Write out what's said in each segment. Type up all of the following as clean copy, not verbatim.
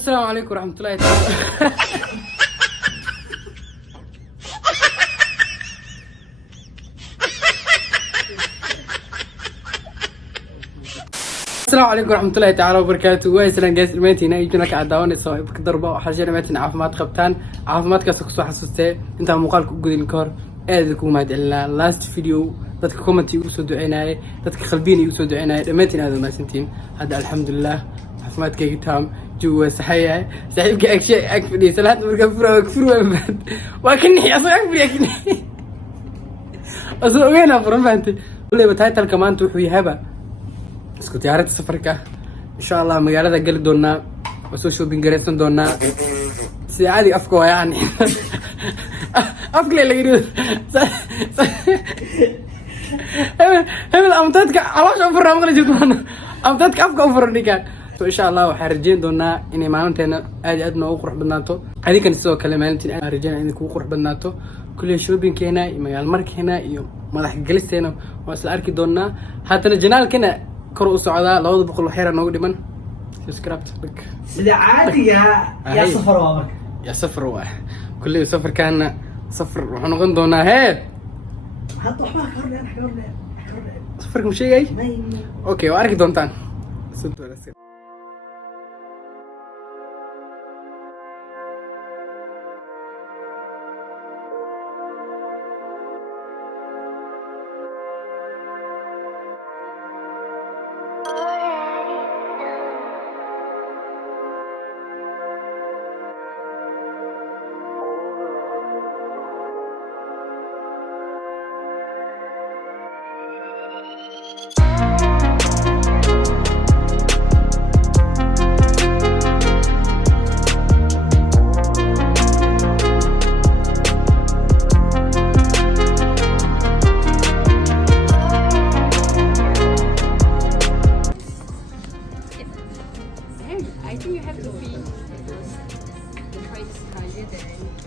السلام عليكم ورحمة الله تعالى. السلام عليكم ورحمة الله تعالى وبركاته. ويسلان جالس الميتين يجونا كعداون الصواب كضربة وحاجة ميتين عافمات قبتان عافمات كسكسو حسوستي انت مقالك قدين كور اذكم ما دعنا لاست فيديو dadka comment igu soo duceynaaye dadka qalbiin igu soo duceynaaye dhammaantiin aad ma santiin hada alxamdulillah caafimaadkayga taam jooga saxaya saaxiibka agshay ag fadhiyo salaad marka furo waa kani asoo ag fadhiyo kani asoo weena furan faanti waliba title-ka maanta wuxuu yahay isku diyaarinta safarka insha Allah magaalada gali doonaa oo soo shopping gareysan doonaa si caadi afka waa yani afka la yiri هذا أمتدك علاش أفر رامغنا جدوانا أمتدك أفك أفر نيكان إن شاء الله وحرجين دونا إني معلومتنا أدي أدنى وقرح بدناتو هذه كان سوى كلام معلومتين أرجين إنك وقرح بدناتو كل شوبين كهنا مجال مرك هنا يوم ما راح جلست هنا وأصل أركي دونا حتى الجنال كنا كرو السعوداء لو بقول خير نقول من سكرابت بك سيدي عادي يا سفر وامك يا سفر واحد كل سفر كان سفر وحنقول دونا هاد هتروح بقى حرنا سفرك مش جاي؟ اوكي وارك دونتان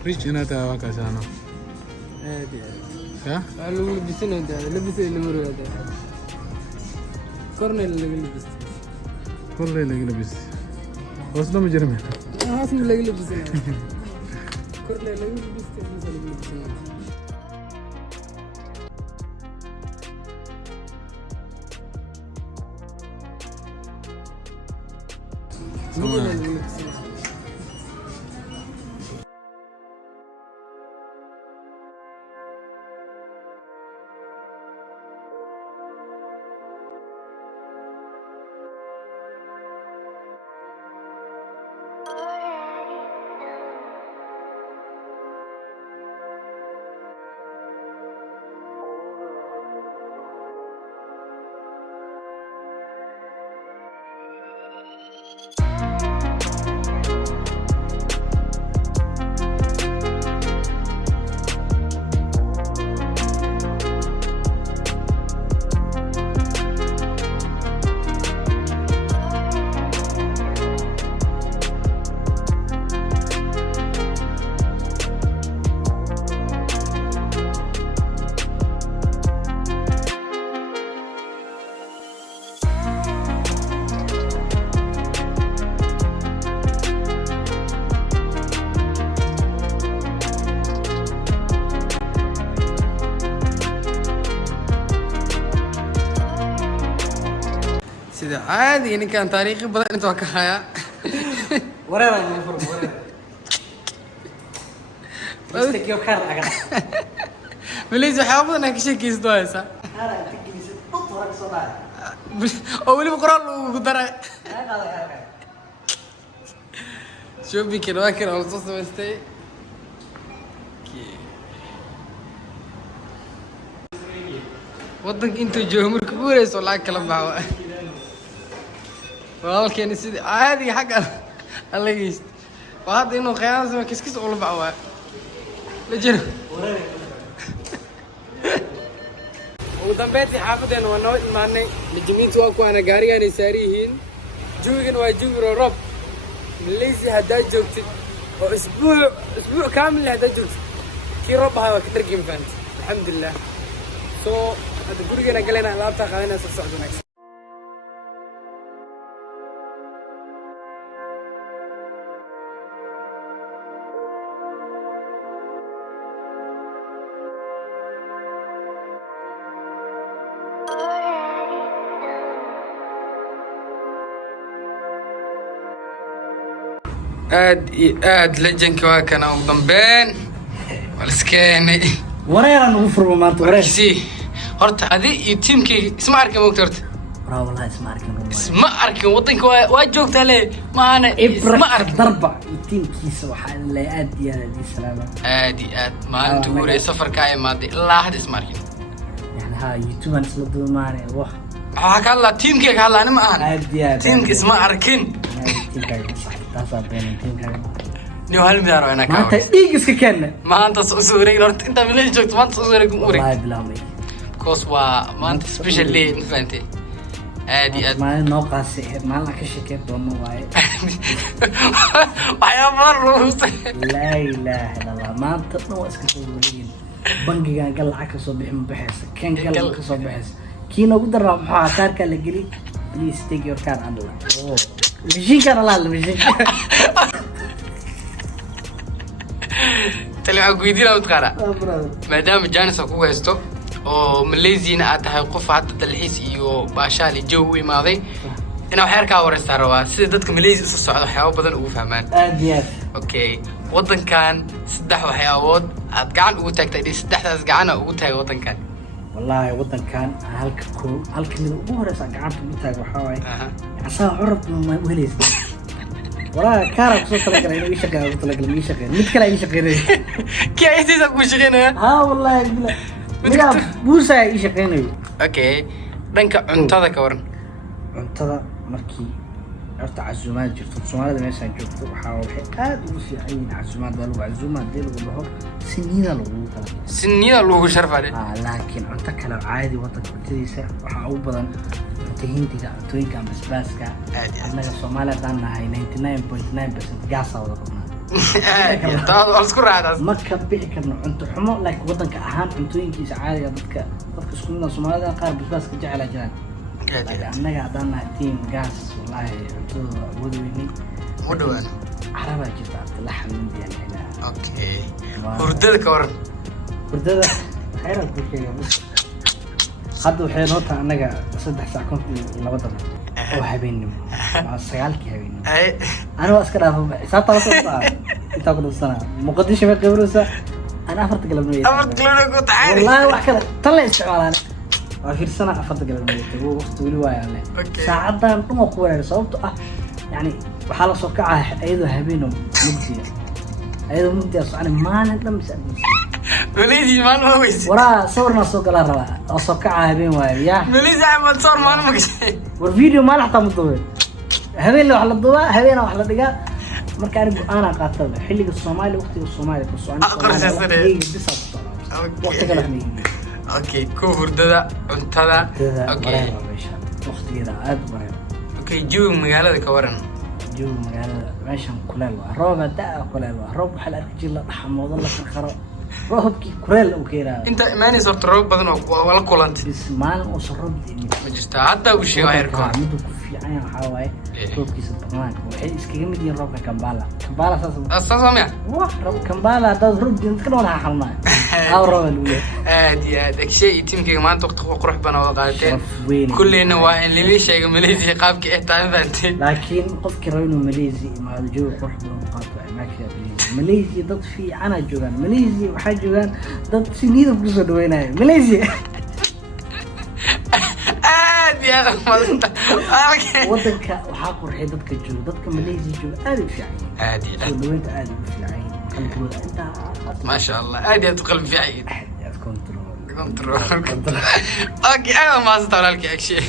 ريش هنا تاوا كاسانو هادي ها قالوا لبسنا ده لبس النمر ده كورنيل اللي لبس كل اللي لبس وصلنا مجرمين اسم اللي لبس كورنيل اللي لبس سيدي عادي إن كان تاريخي بدأ نتوقعها ورينا المفروض ورينا مستكيو خير أقرأ مليز حافظ إنك شيء كيس دويسة هذا تكني ست ورق صلاة أولي بقرأ وقدرة شوف بيكين واكر أو صوص مستي ودنك انتو جومر كبوريس ولا كلام بعوا والله كان سيدي عادي حق الله يست وهذا انه خيانه زي كيس ولا بعوا لجنا ودنبيتي حافظين ونوع ماني نجمينتو اكو انا غاريغان ساريهين جوجن waa jumro rob مليزي هدا جوجت اسبوع كامل هدا جوجت كي روب هذا كدرجين فانت الحمد لله سو هذا gurigeena galena alaabta qaadana soo socdo aad lejanka waa kana ugu dambeyn waliskeenay wareeraan ugu furmo maanta wareer horta adi iyo tiimkayga isma arkin moogta horta waraa wallahi isma arkin wadanka waa joogtaa le maana isma arkin darba iyo tiimkiisa waxaa la aad iyo aad maalinta ugu horey safarka ay imaaday ilaa hadda isma arkin yani haa youtube aan isla duumaane wax waxaa ka hadlaa tiimkayga hadlaani ma ahan aad iyo aad tiimka isma arkin tiimkayga sax taasaa beenay tiimkayga niyo hal midaar oo inaa ka maanta dhiig iska keenna maanta soo wareegin horta intaa milay joogto maanta soo wareegin u wareeg wallahi bilaamay koos waa maanta special day ma fahantay aad iyo aad maalin noo qaasay maalin aan ka sheekeen doono waaye waxyaaba ruusa laa ilaaha illallah maanta dhan waa iska soo wareegin bangigan gal lacag ka soo bixi ma baxaysa kan gal ka soo baxaysa kii noogu daraa muxuu ahaa kaarkaa la geli please take your card and mishiinkaan ala hadla mishiinka tali waxaa kuweydiinaa mataqaana maadaama jaanis ku haysto oo Malaysiana aad tahay qof hadda dalxiis iyo baashaal iyo joog u imaaday inaa waxyar kaa wareystaa rabaa sida dadka Malaysia usoo socda waxyaabo badan ugu fahmaan aad iyo aad okay wadankan saddex waxyaabood aad gacan ugu taagtay saddexdaas gacana ugu taagay wadankan wallahi wadankan halka mid ugu horeysa gacanta ugu taagay waxaa waaye asaa curad ma welaysa waraa kaara kusoo talagalay inuu ii shaqeeyo ugu talagalay ma ii shaqeeyo mid kale ii shaqeynaya kii aysiisa ku shaqeynaya haa wallahi bilaa midaa buusaa ii shaqeynayo okay dhanka cuntada ka waran cuntada markii horta casuumaad jirto Soomaalida meeshaan joogto waxaa waxay aad ugu fiican yihiin casuumaad lagu casuumaad deel lagu dhaho sinida lagu sharfay laakiin cunto kale caadi wadanka cuntadiisa waxaa ugu badan cunto hindiga cuntooyinka ama basbaaska annaga Soomaalida daan nahay 99.9% gaas wada qabnaa taad isku raacdas ma ka bixi karno cunto xumo laakiin wadanka ahaan cuntooyinkiisa caadiga dadka isku mid ah Soomaalida qaar basbaaska jecel jiraan annaga hadaan nahay team gaas wallahi cuntooda wada weynay mudawaan caraba jirta laxan indian okay hurdada ka waran hurdada khayran ku sheegay hadda waxay noo tahay annaga 3 saac konti laba dab oo habeenimo waa 9 habeenimo ana waa iska dhaafo xisaabta la soo baa inta ku dhasana muqdisho ma qabraysa ana 4 galabnimo ku tahay wallahi wax kale tan la isticmaalaan waa fiirsana 4 galabnimo waqti wali waayaan saacadan dhuma ku wareer sababtoo ah yani waxaa la soo kacay ayadoo habeenimo mugdiya ayadoo mugdiya socon maalin dhan Malaysia maalin ma weysi waraa sawirna soo gala rabaa oo soo kacay habeen waayo yaa Malaysia ma sawir maalin ma gashay war video maalin xataa muddo habeen wax la duubaa habeen wax la dhigaa marka anigu aan qaatada xilliga Soomaaliya waqtiga Soomaaliya ku socon waqtiga la okay ku hurdada cuntada okay waqtigeeda aad baray okay joog magaalada ka waran joog magaalada meeshan kuleel waa roob daa kuleel waa roob waxa la arki jiray la dhaxmoodo la karo roobki kuleel oo keena inta imaanayso roob badan oo wala kulantay maalin oo saroob ma jirta hadda u sheego heerka mid ku fiican waxa waaye roobkiisa banaanka waxay iskaga mid yihiin roobka Kampala saasamiya waa roob Kampala dad roob inta kana wada xalnaa aw roob luule aad iyo aad akshay tiimkayga maanta waqti qurux badan oo qaateen kulleena waa in lili sheego Malaysia qaabka ay tahay faantay laakiin qofkii rayno Malaysia imaado joog qurux badan qaato Malaysia dad fiican joogan Malaysia waxaa joogan dad si nidaam ku soo dhaweynaya Malaysia يا مالنت ودنك وحاقر حيدتك جو دتك ماليزي جو عادي في عين عادي وانت عادي في عين انت ما شاء الله عادي تقلب في عين كنترول اوكي انا ما استوعب لك شيء